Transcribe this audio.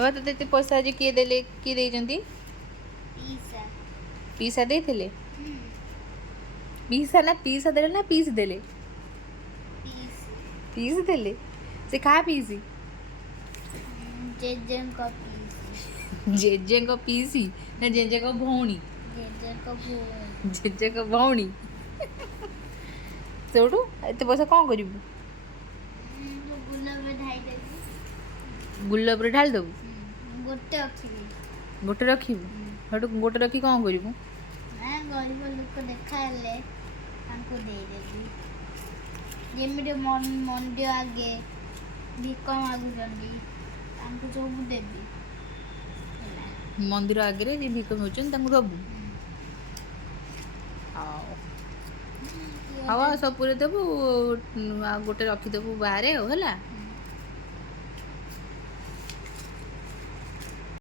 बाबा तोते एते पैसा आज किए देले किए देइचंती पीसा पीसा देइथिले पीसा ना पीसा देले ना पीस देले पीस पीस देले से का पीसी जेजन का पीस जेजे को पीसी ना जेजे को भौणी जेजन का भूल जेजे को भौणी सेठू एते पैसा कौन करिबू तो गुलाब में ढाई देबी गुल्लब रे ढाल दबू गोटे रखिबी गोटे रखिबू सेठू गोटे रखी कौन करिबू मैं गरीब लोक देखाले तांको दे देबी जेमिटे मंडी आगे भिक मागुचंदी तांको सब देबी मंदिर आगे जे भिक मागुचन तांको दबू हाओ हाओ सब पूरे देबू आ गोटे रखी देबू बाहर होला।